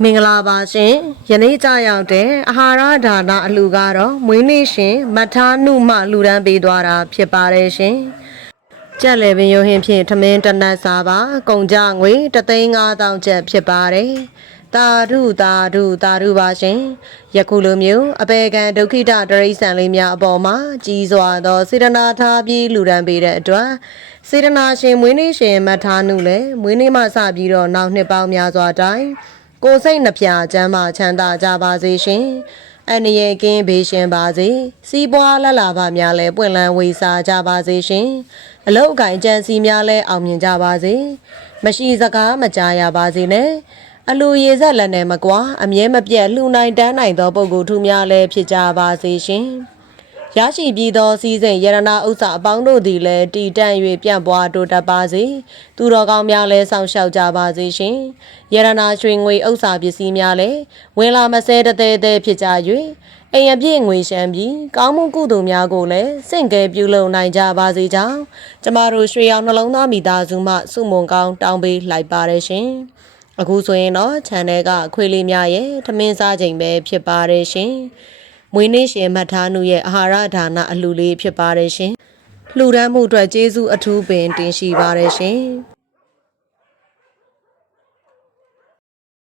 မင်္ဂလာပါရှင်ယနေ့ကြရောက်တဲ့အာဟာရဒါနအလှကတော့မွေးနေ့ရှင်မတ်ထားနုမှလှူဒန်းပေးသွားတာဖြစ်ပါတယ်ရှင်ကြက်လေပင်ရုံဟင်းဖြင့်ထမင်းတစ်နက်စားပါကုန်ကြငွေ3,500ကျပ်ဖြစ်ပါတယ်တာဓုတာဓုတာဓုပါရှင်ယခုလိုမျိုးအပေကံဒုက္ခိတတရိษံလေးများအပေါ်မှာကြီးစွာသောစေတနာထားပြီးလှူဒန်းပေးတဲ့အတွက်စေတနာရှင်မွေးနေ့ရှင်မတ်ထားနုလည်းမွေးနေ့မှစပြီးတော့နောက်နှစ်ပေါင်းများစွာတိုင် ကိုယ်စိတ်နှပြချမ်းသာချမ်းသာကြပါစေရှင်။အန္တရာယ်ကင်းဘေးရှင်ပါစေ။စီးပွားလက်လာပါများလဲပွင့်လန်းဝေစာကြပါစေရှင်။အလုတ်အကင်ကြံစီများလဲအောင်မြင်ကြပါစေ။မရှိစကားမကြားရပါစေနဲ့။အလူရေဆက်လက်နဲ့မကွာအမြဲမပြတ်လှူနိုင်တန်းနိုင်သောပုဂ္ဂိုလ်ထူးများလဲဖြစ်ကြပါစေရှင်။ ရရှိပြီးသောစီစဉ်ယရနာဥစ္စာအပေါင်းတို့သည်လည်းတည်တံ့၍ပြန့်ပွားတိုးတက်ပါစေသူတော်ကောင်းများလည်းစောင့်ရှောက်ကြပါစေရှင်ယရနာရွှေငွေဥစ္စာပစ္စည်းများလည်းဝင်လာမစဲတသေးသေးဖြစ်ကြ၍အိမ်အပြည့်ငွေရှမ်းပြီးကောင်းမှုကုသိုလ်များကိုလည်းစင့်ကဲပြုလုပ်နိုင်ကြပါစေကြောင်းကျမတို့ရွှေရောင်နှလုံးသားမိသားစုမှစုမုံကောင်းတောင်းပေးလိုက်ပါတယ်ရှင်အခုဆိုရင်တော့ channel ကခွေလေးများရဲ့ထမင်းစားချိန်ပဲဖြစ်ပါတယ်ရှင် မွေးနေ့ရှင်မှတ်ထားနုရဲ့အာဟာရဒါနအလှူလေးဖြစ်ပါတယ်ရှင်လှူဒန်းမှုအတွက်ကျေးဇူးအထူးပင်တင်ရှိပါတယ်ရှင်